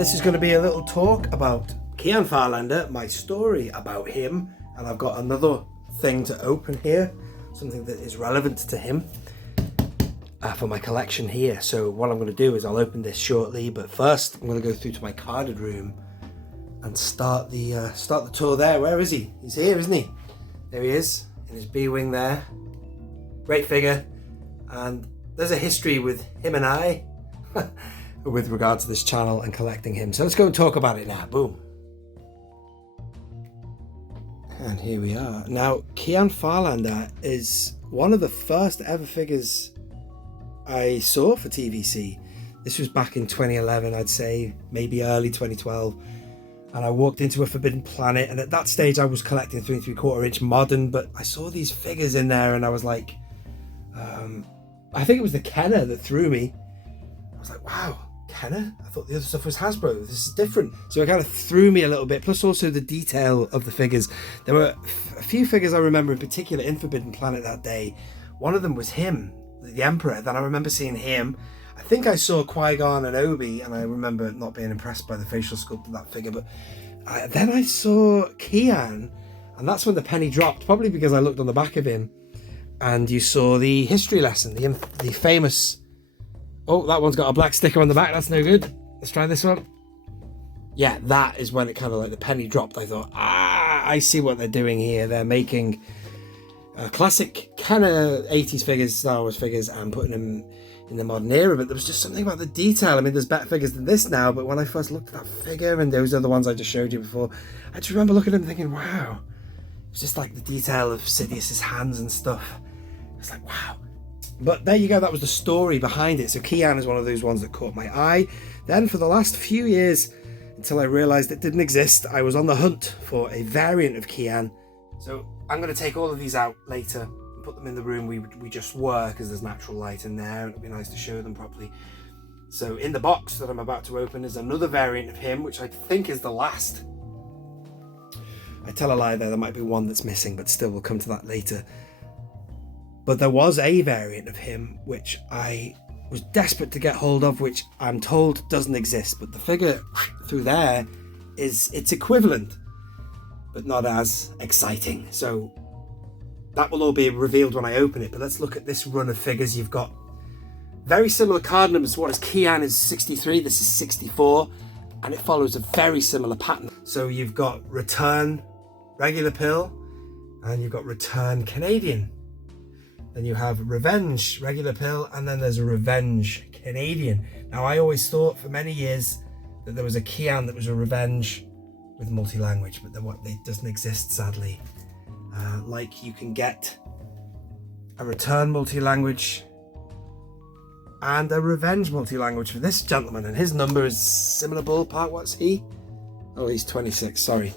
this is going to be a little talk about Keyan Farlander, my story about him, and I've got another thing to open here, something that is relevant to him for my collection here. So what I'm going to do is I'll open this shortly, but first I'm going to go through to my carded room and start the tour there. Where is he? He's here, isn't he? There he is in his B-wing there. Great figure, and there's a history with him and I with regard to this channel and collecting him. So let's go and talk about it now. Boom. And here we are. Now, Keyan Farlander is one of the first ever figures I saw for TVC. This was back in 2011, I'd say, maybe early 2012. And I walked into a Forbidden Planet, and at that stage I was collecting 3 3/4 inch modern, but I saw these figures in there and I was like, I think it was the Kenner that threw me. I was like, wow, Kenner? I thought the other stuff was Hasbro. This is different. So it kind of threw me a little bit. Plus also the detail of the figures. There were a few figures I remember in particular in Forbidden Planet that day. One of them was him, the Emperor. Then I remember seeing him. I think I saw Qui-Gon and Obi, and I remember not being impressed by the facial sculpt of that figure. But then I saw Keyan, and that's when the penny dropped, probably because I looked on the back of him. And you saw the history lesson, the famous... Oh, that one's got a black sticker on the back. That's no good. Let's try this one. Yeah, that is when it kind of like the penny dropped. I thought, I see what they're doing here. They're making classic kind of 80s figures, Star Wars figures, and putting them in the modern era. But there was just something about the detail. I mean, there's better figures than this now, but when I first looked at that figure and those other ones I just showed you before, I just remember looking at them thinking, wow. It's just like the detail of Sidious's hands and stuff. It's like, wow. But there you go, that was the story behind it. So Keyan is one of those ones that caught my eye. Then for the last few years, until I realised it didn't exist, I was on the hunt for a variant of Keyan. So I'm going to take all of these out later and put them in the room we just were, because there's natural light in there and it'll be nice to show them properly. So in the box that I'm about to open is another variant of him, which I think is the last. I tell a lie there might be one that's missing, but still we'll come to that later. But there was a variant of him which I was desperate to get hold of, which I'm told doesn't exist. But the figure through there is its equivalent, but not as exciting. So that will all be revealed when I open it. But let's look at this run of figures. You've got very similar card numbers. What is Keyan is 63, this is 64, and it follows a very similar pattern. So you've got Return Regular Pill, and you've got Return Canadian. Then you have Revenge Regular Pill, and then there's a Revenge Canadian. Now, I always thought for many years that there was a Keyan that was a Revenge with multi-language, but it doesn't exist, sadly. Like you can get a Return multi-language and a Revenge multi-language for this gentleman, and his number is similar ballpark. What's he? Oh, he's 26, sorry.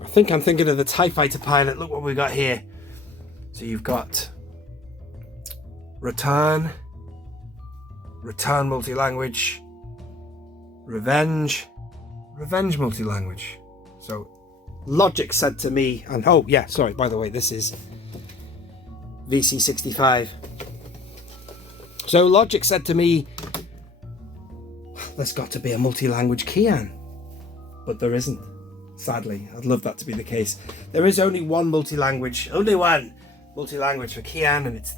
I think I'm thinking of the TIE Fighter pilot. Look what we got here. So you've got Return multi-language, Revenge multi-language. So logic said to me, and oh yeah, sorry, by the way, this is VC65. So logic said to me, there's got to be a multi-language Keyan, but there isn't. Sadly, I'd love that to be the case. There is only one multi-language for Keyan, and it's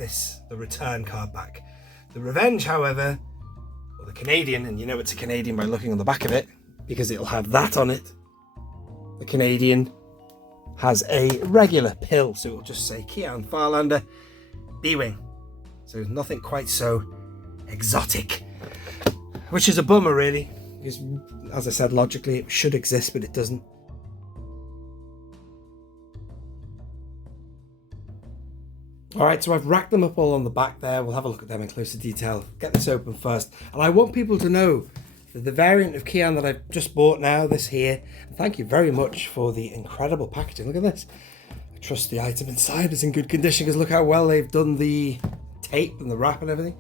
the Return cardback. The Revenge, however, or the Canadian, and you know it's a Canadian by looking on the back of it, because it'll have that on it. The Canadian has a regular pill, so it'll just say Keyan Farlander B-Wing. So nothing quite so exotic, which is a bummer really, because as I said, logically it should exist, but it doesn't. Alright, so I've racked them up all on the back there. We'll have a look at them in closer detail. Get this open first. And I want people to know that the variant of Keyan that I've just bought now, this here, and thank you very much for the incredible packaging. Look at this. I trust the item inside is in good condition, because look how well they've done the tape and the wrap and everything.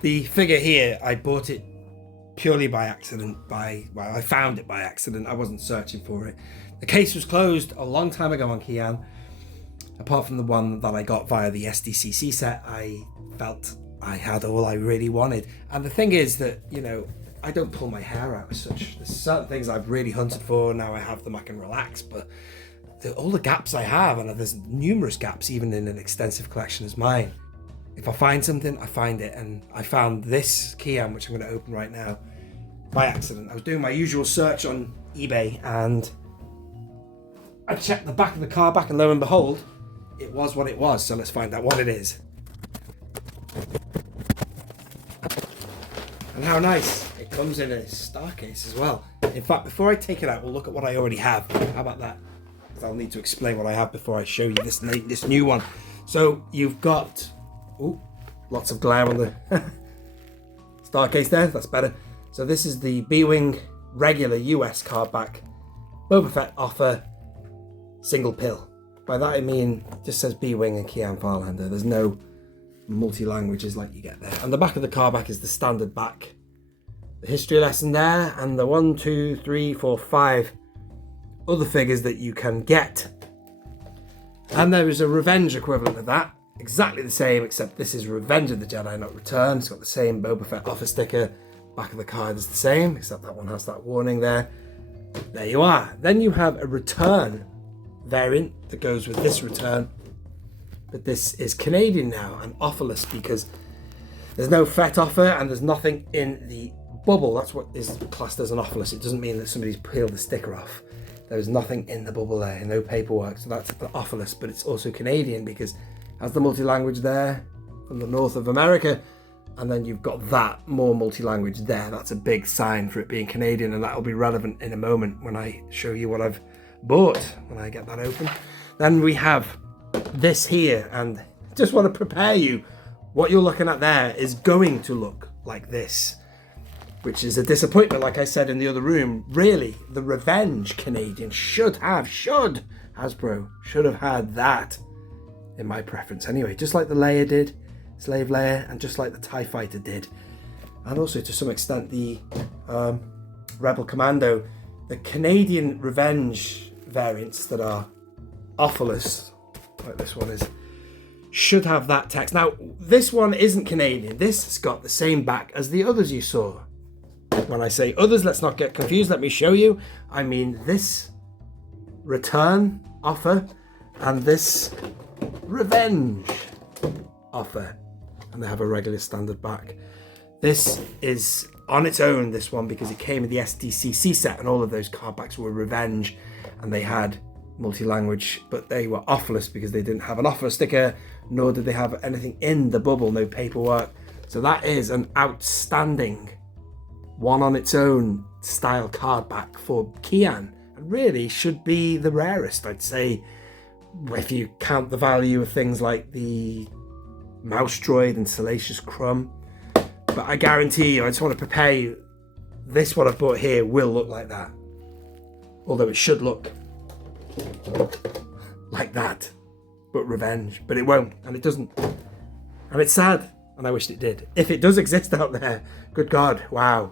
The figure here, I bought it purely by accident. I found it by accident. I wasn't searching for it. The case was closed a long time ago on Keyan. Apart from the one that I got via the SDCC set, I felt I had all I really wanted. And the thing is that, you know, I don't pull my hair out as such. There's certain things I've really hunted for. Now I have them, I can relax. But all the gaps I have, and there's numerous gaps even in an extensive collection as mine. If I find something, I find it. And I found this Keyan, which I'm going to open right now, by accident. I was doing my usual search on eBay and I checked the back of the cardback, and lo and behold, it was what it was. So let's find out what it is. And how nice. It comes in a star case as well. In fact, before I take it out, we'll look at what I already have. How about that? Because I'll need to explain what I have before I show you this new one. So you've got... Ooh, lots of glare on the star case there. That's better. So this is the B-Wing regular US cardback Boba Fett offer single pill. By that I mean it just says B-Wing and Keyan Farlander. There's no multi-languages like you get there. And the back of the cardback is the standard back. The history lesson there, and the 1, 2, 3, 4, 5 other figures that you can get. And there is a Revenge equivalent of that. Exactly the same, except this is Revenge of the Jedi, not Return. It's got the same Boba Fett offer sticker. Back of the card is the same, except that one has that warning there. There you are. Then you have a Return variant that goes with this Return. But this is Canadian now and offerless because there's no Fett offer and there's nothing in the bubble. That's what is classed as an offerless. It doesn't mean that somebody's peeled the sticker off. There is nothing in the bubble there, no paperwork. So that's the offerless, but it's also Canadian because it has the multi-language there from the north of America. And then you've got that more multi-language there. That's a big sign for it being Canadian, and that'll be relevant in a moment when I show you what I've bought, when I get that open. Then we have this here, and just want to prepare you. What you're looking at there is going to look like this, which is a disappointment, like I said in the other room. Really, the Revenge Canadian Hasbro should have had that, in my preference anyway, just like the Leia did, Slave Leia, and just like the TIE Fighter did, and also to some extent the Rebel Commando. The Canadian Revenge variants that are offerless, like this one is, should have that text. Now, this one isn't Canadian. This has got the same back as the others you saw. When I say others, let's not get confused. Let me show you. I mean this Return offer and this Revenge offer. And they have a regular standard back. This is on its own, this one, because it came in the SDCC set, and all of those cardbacks were Revenge, and they had multi-language, but they were offerless because they didn't have an offer sticker, nor did they have anything in the bubble, no paperwork. So that is an outstanding one on its own style cardback for Keyan, and really should be the rarest, I'd say, if you count the value of things like the Mouse Droid and Salacious Crumb. But I guarantee you, I just want to prepare you, this one I've bought here will look like that. Although it should look like that, but Revenge. But it won't, and it doesn't. And it's sad, and I wished it did. If it does exist out there, good God, wow,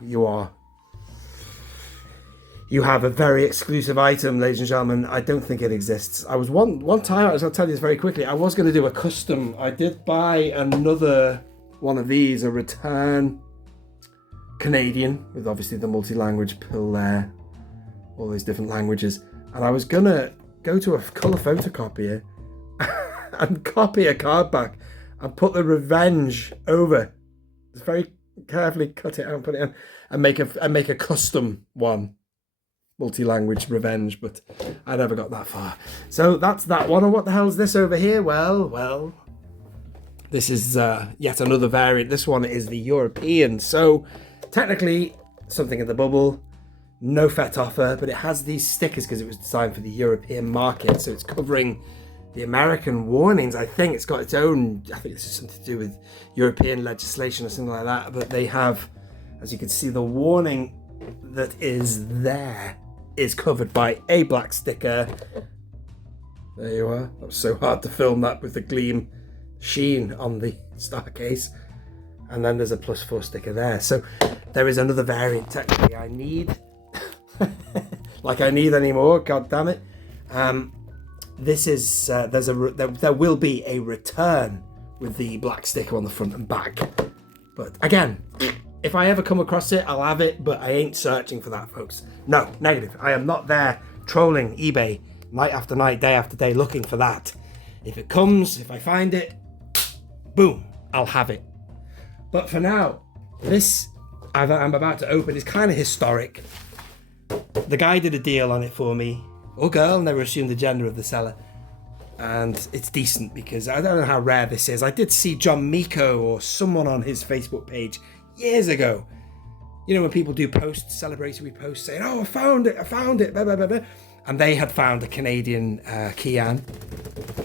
you have a very exclusive item, ladies and gentlemen. I don't think it exists. I was one time, I'll tell you this very quickly, I was going to do a custom. I did buy another one of these, a Return Canadian, with obviously the multi-language pill there, all those different languages. And I was going to go to a colour photocopier and copy a cardback and put the Revenge over. Just very carefully cut it out and put it in and make a custom one. Multi-language Revenge, but I never got that far. So that's that one. And what the hell is this over here? Well, this is yet another variant. This one is the European. So technically something in the bubble, no Fett offer, but it has these stickers because it was designed for the European market. So it's covering the American warnings. I think it's got its own, I think this is something to do with European legislation or something like that. But they have, as you can see, the warning that is there is covered by a black sticker. There you are. That was so hard to film that with the gleam sheen on the star case. And then there's a +4 sticker there. So there is another variant technically I need. Like I need any more, god damn it. This is there will be a Return with the black sticker on the front and back. But again, If I ever come across it, I'll have it, but I ain't searching for that, folks. No, negative. I am not there trolling eBay night after night, day after day, looking for that. If it comes, if I find it, boom, I'll have it. But for now, this I'm about to open is kind of historic. The guy did a deal on it for me, or girl, never assume the gender of the seller. And it's decent because I don't know how rare this is. I did see John Miko or someone on his Facebook page years ago. You know, when people do posts, celebratory posts saying, oh, I found it, blah, blah, blah, blah. And they had found a Canadian Keyan.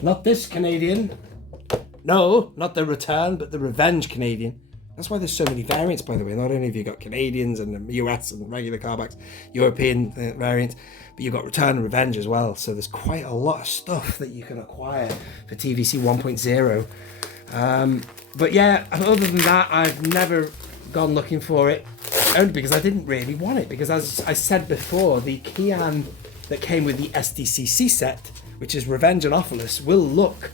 Not this Canadian. No, not the return, but the revenge Canadian. That's why there's so many variants, by the way. Not only have you got Canadians and US and regular carbacks, European variants, but you've got return and revenge as well. So there's quite a lot of stuff that you can acquire for TVC 1.0. But yeah, other than that, I've never gone looking for it, only because I didn't really want it. Because as I said before, the Keyan that came with the SDCC set, which is Revenge and Ophilus, will look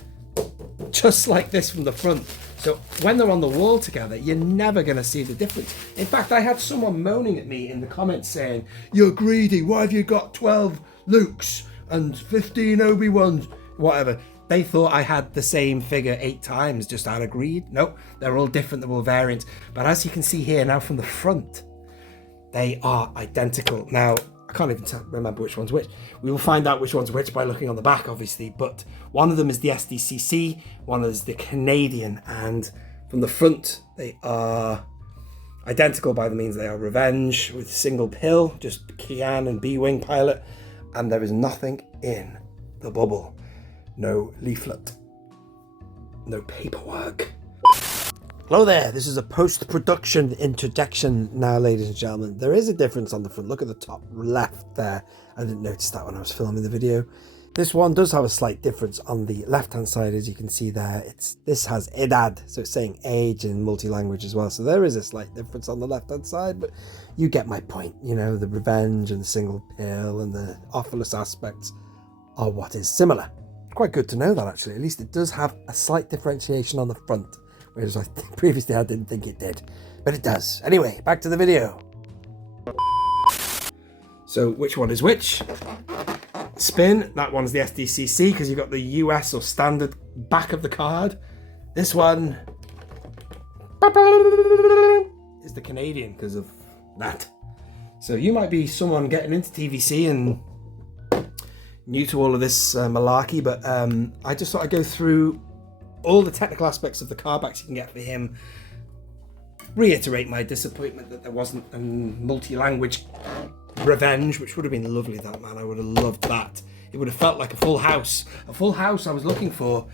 just like this from the front. So when they're on the wall together, you're never going to see the difference. In fact, I had someone moaning at me in the comments saying, you're greedy, why have you got 12 Lukes and 15 Obi-Wans, whatever. They thought I had the same figure 8 times just out of greed. Nope, they're all different, they're all variants. But as you can see here now from the front, they are identical. Now, I can't even remember which one's which. We will find out which one's which by looking on the back, obviously. But one of them is the SDCC, one is the Canadian, and from the front they are identical by the means they are Revenge with single pill, just Keyan and B-Wing pilot, and there is nothing in the bubble. No leaflet, no paperwork. Hello there, this is a post-production interjection now, ladies and gentlemen. There is a difference on the front. Look at the top left there. I didn't notice that when I was filming the video. This one does have a slight difference on the left-hand side, as you can see there. This has edad, so it's saying age in multi-language as well. So there is a slight difference on the left-hand side, but you get my point. You know, the revenge and the single pill and the Ophilus aspects are what is similar. Quite good to know that, actually. At least it does have a slight differentiation on the front. Whereas previously I didn't think it did, but it does. Anyway, back to the video. So which one is which? Spin, that one's the SDCC because you've got the US or standard back of the card. This one is the Canadian because of that. So you might be someone getting into TVC and new to all of this malarkey, but I just thought I'd go through all the technical aspects of the carbacks you can get for him, reiterate my disappointment that there wasn't a multi-language Revenge, which would have been lovely, that, man. I would have loved that. It would have felt like a full house. A full house I was looking for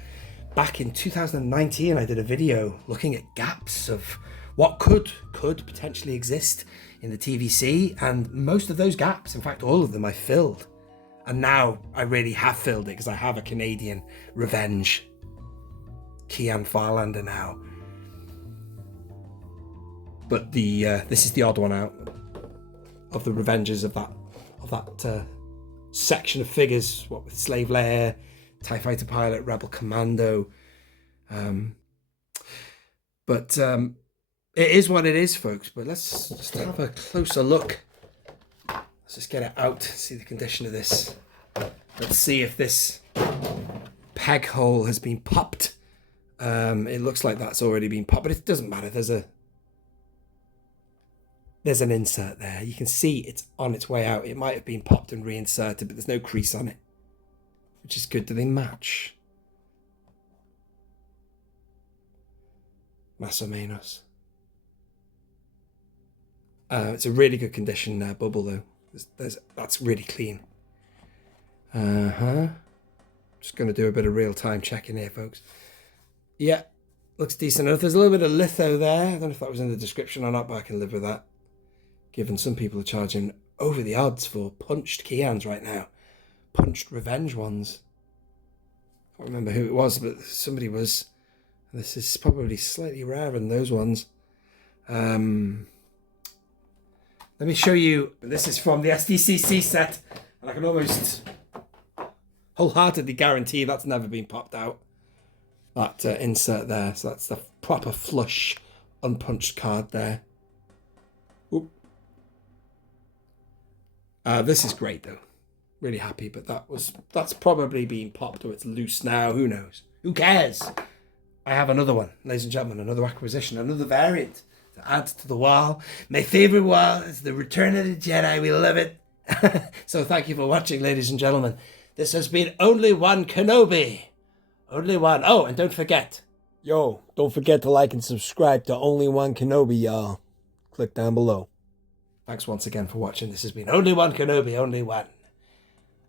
back in 2019. I did a video looking at gaps of what could potentially exist in the TVC, and most of those gaps, in fact all of them, I filled. And now I really have filled it because I have a Canadian Revenge Keyan Farlander now, but this is the odd one out of the Revenges of that section of figures. What with Slave Lair, TIE Fighter Pilot, Rebel Commando, but it is what it is, folks. But let's just have a closer look. Let's just get it out, see the condition of this. Let's see if this peg hole has been popped. It looks like that's already been popped, but it doesn't matter. There's an insert there. You can see it's on its way out. It might have been popped and reinserted, but there's no crease on it, which is good. Do they match? Más o menos. It's a really good condition bubble though. That's really clean. Just going to do a bit of real-time checking here, folks. Yeah, looks decent enough. There's a little bit of litho there. I don't know if that was in the description or not, but I can live with that, given some people are charging over the odds for punched Keyans right now. Punched Revenge ones. I can't remember who it was, but somebody was. This is probably slightly rarer than those ones. Let me show you. This is from the SDCC set, and I can almost wholeheartedly guarantee that's never been popped out. That insert there. So that's the proper flush unpunched card there. This is great though. Really happy, but that's probably been popped or it's loose now. Who knows? Who cares? I have another one, ladies and gentlemen, another acquisition, another variant to add to the wall. My favorite wall is the Return of the Jedi. We love it. So thank you for watching, ladies and gentlemen. This has been Only One Kenobi. Only one. Oh, and don't forget. Yo, don't forget to like and subscribe to Only One Kenobi, y'all. Click down below. Thanks once again for watching. This has been Only One Kenobi, Only One.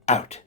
Out.